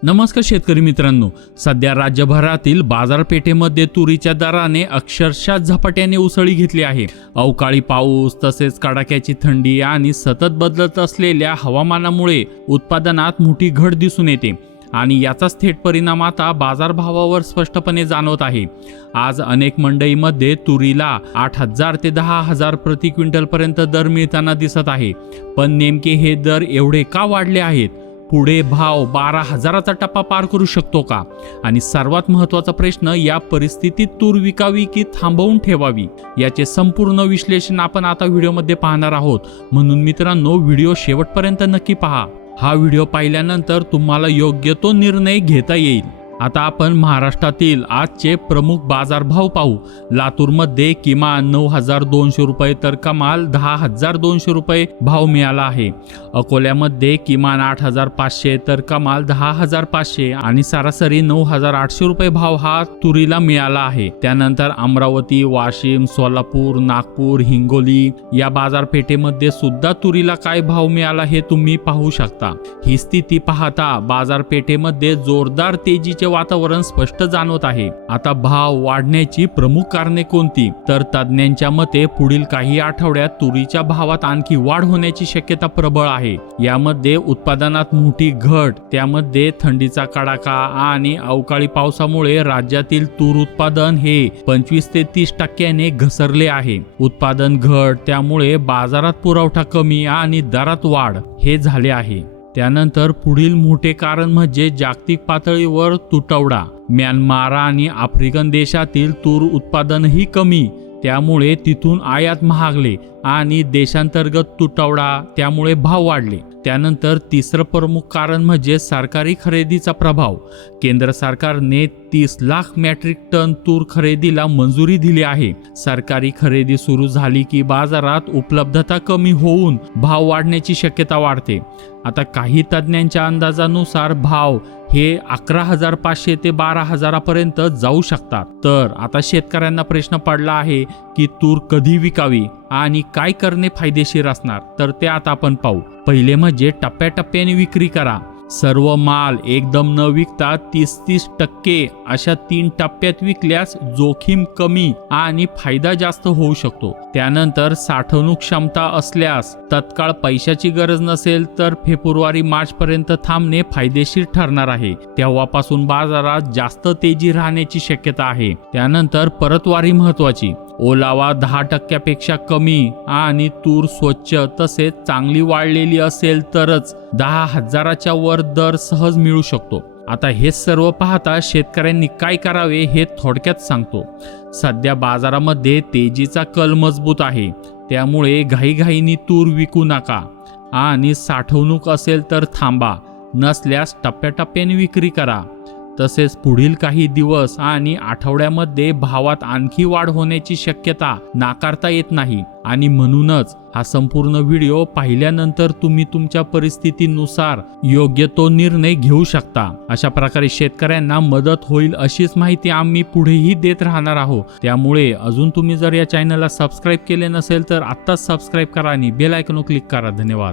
नमस्कार शेतकरी मित्रांनो. सध्या राज्यभरातील बाजारपेठेमध्ये तुरीच्या दराने अक्षरशः झपाट्याने उसळी घेतली आहे. अवकाळी पाऊस तसेच कडाक्याची थंडी आणि सतत बदलत असलेल्या हवामानामुळे उत्पादनात मोठी घट दिसून येते आणि याचाच थेट परिणाम आता बाजारभावावर स्पष्टपणे जाणवत आहे. आज अनेक मंडईमध्ये तुरीला आठ हजार ते दहा हजार प्रति क्विंटलपर्यंत दर मिळताना दिसत आहे. पण नेमके हे दर एवढे का वाढले आहेत? पुढे भाव बारा हजाराचा टप्पा पार करू शकतो का? आणि सर्वात महत्त्वाचा प्रश्न या परिस्थितीत तूर विकावी की थांबवून ठेवावी? याचे संपूर्ण विश्लेषण आपण आता व्हिडिओमध्ये पाहणार आहोत. म्हणून मित्रांनो व्हिडिओ शेवटपर्यंत नक्की पहा. हा व्हिडिओ पाहिल्यानंतर तुम्हाला योग्य तो निर्णय घेता येईल. आता आपण महाराष्ट्रातील आजचे प्रमुख बाजारभाव पाहू. लातूरमध्ये किमान नऊ हजार दोनशे रुपये तर कमाल दहा हजार दोनशे रुपये भाव मिळाला आहे. अकोल्यामध्ये किमान आठ हजार पाचशे तर कमाल दहा हजार पाचशे आणि सरासरी नऊ हजार आठशे रुपये भाव हा तुरीला मिळाला आहे. त्यानंतर अमरावती वाशिम सोलापूर नागपूर हिंगोली या बाजारपेठेमध्ये सुद्धा तुरीला काय भाव मिळाला हे तुम्ही पाहू शकता. ही स्थिती पाहता बाजारपेठेमध्ये जोरदार तेजीचे वातावरण स्पष्ट जाणवत आहे. आता भाव वाढण्याची प्रमुख कारणे कोणती? तर तज्ज्ञांच्या मते पुढील काही आठवड्यात तुरीच्या भावात आणखी वाढ होण्याची शक्यता प्रबळ आहे. यामध्ये उत्पादनात मोठी घट त्यामध्ये थंडीचा कडाका आणि अवकाळी पावसामुळे राज्यातील तूर उत्पादन हे पंचवीस ते तीस टक्क्याने घसरले आहे. उत्पादन घट त्यामुळे बाजारात पुरवठा कमी आणि दरात वाढ हे झाले आहे. त्यानंतर पुढील मोठे कारण म्हणजे जागतिक पातळीवर तुटवडा. म्यानमार आणि आफ्रिकन देशातील तूर उत्पादनही कमी त्यामुळे तिथून आयात महागले आणि देशांतर्गत तुटवडा त्यामुळे भाव वाढले. त्यानंतर तिसरं प्रमुख कारण म्हणजे सरकारी खरेदीचा प्रभाव. केंद्र सरकारने तीस लाख मॅट्रिक टन तूर खरेदीला मंजुरी दिली आहे. सरकारी खरेदी सुरू झाली की बाजारात उपलब्धता कमी होऊन भाव वाढण्याची शक्यता वाढते. आता काही तज्ज्ञांच्या अंदाजानुसार भाव हे अकरा हजार पाचशे ते बारा हजारापर्यंत जाऊ शकतात. तर आता शेतकऱ्यांना प्रश्न पडला आहे की तूर कधी विकावी आणि काय करणे फायदेशीर असणार? तर ते आता आपण पाहू. पहिले म्हणजे टप्प्याटप्प्याने विक्री करा. सर्व माल एकदम न विकता तीस तीस टक्के अशा तीन टप्प्यात विकल्यास जोखीम कमी आणि फायदा जास्त होऊ शकतो. त्यानंतर साठवणूक क्षमता असल्यास तत्काळ पैशाची गरज नसेल तर फेब्रुवारी मार्च पर्यंत थांबणे फायदेशीर ठरणार आहे. तेव्हापासून बाजारात जास्त तेजी राहण्याची शक्यता आहे. त्यानंतर परतवारी महत्वाची ओलावा दहा टक्क्यापेक्षा कमी आणि तूर स्वच्छ तसेच चांगली वाढलेली असेल तरच दहा हजाराच्या वर दर सहज मिळू शकतो. आता हे सर्व पाहता शेतकऱ्यांनी काय करावे हे थोडक्यात सांगतो. सध्या बाजारामध्ये तेजीचा कल मजबूत आहे. त्यामुळे घाईघाईनी तूर विकू नका आणि साठवणूक असेल तर थांबा. नसल्यास टप्प्याटप्प्याने विक्री करा. तसेच पुढील काही दिवस आणि आठवड्यामध्ये भावात आणखी वाढ होण्याची शक्यता नाकारता येत नाही. आणि म्हणूनच हा संपूर्ण व्हिडिओ पाहिल्यानंतर तुम्ही तुमच्या परिस्थितीनुसार योग्य तो निर्णय घेऊ शकता. अशा प्रकारे शेतकऱ्यांना मदत होईल अशीच माहिती आम्ही पुढेही देत राहणार आहोत. त्यामुळे अजून तुम्ही जर या चॅनलला सबस्क्राईब केले नसेल तर आत्ताच सबस्क्राईब करा आणि बेल आयकॉन क्लिक करा. धन्यवाद.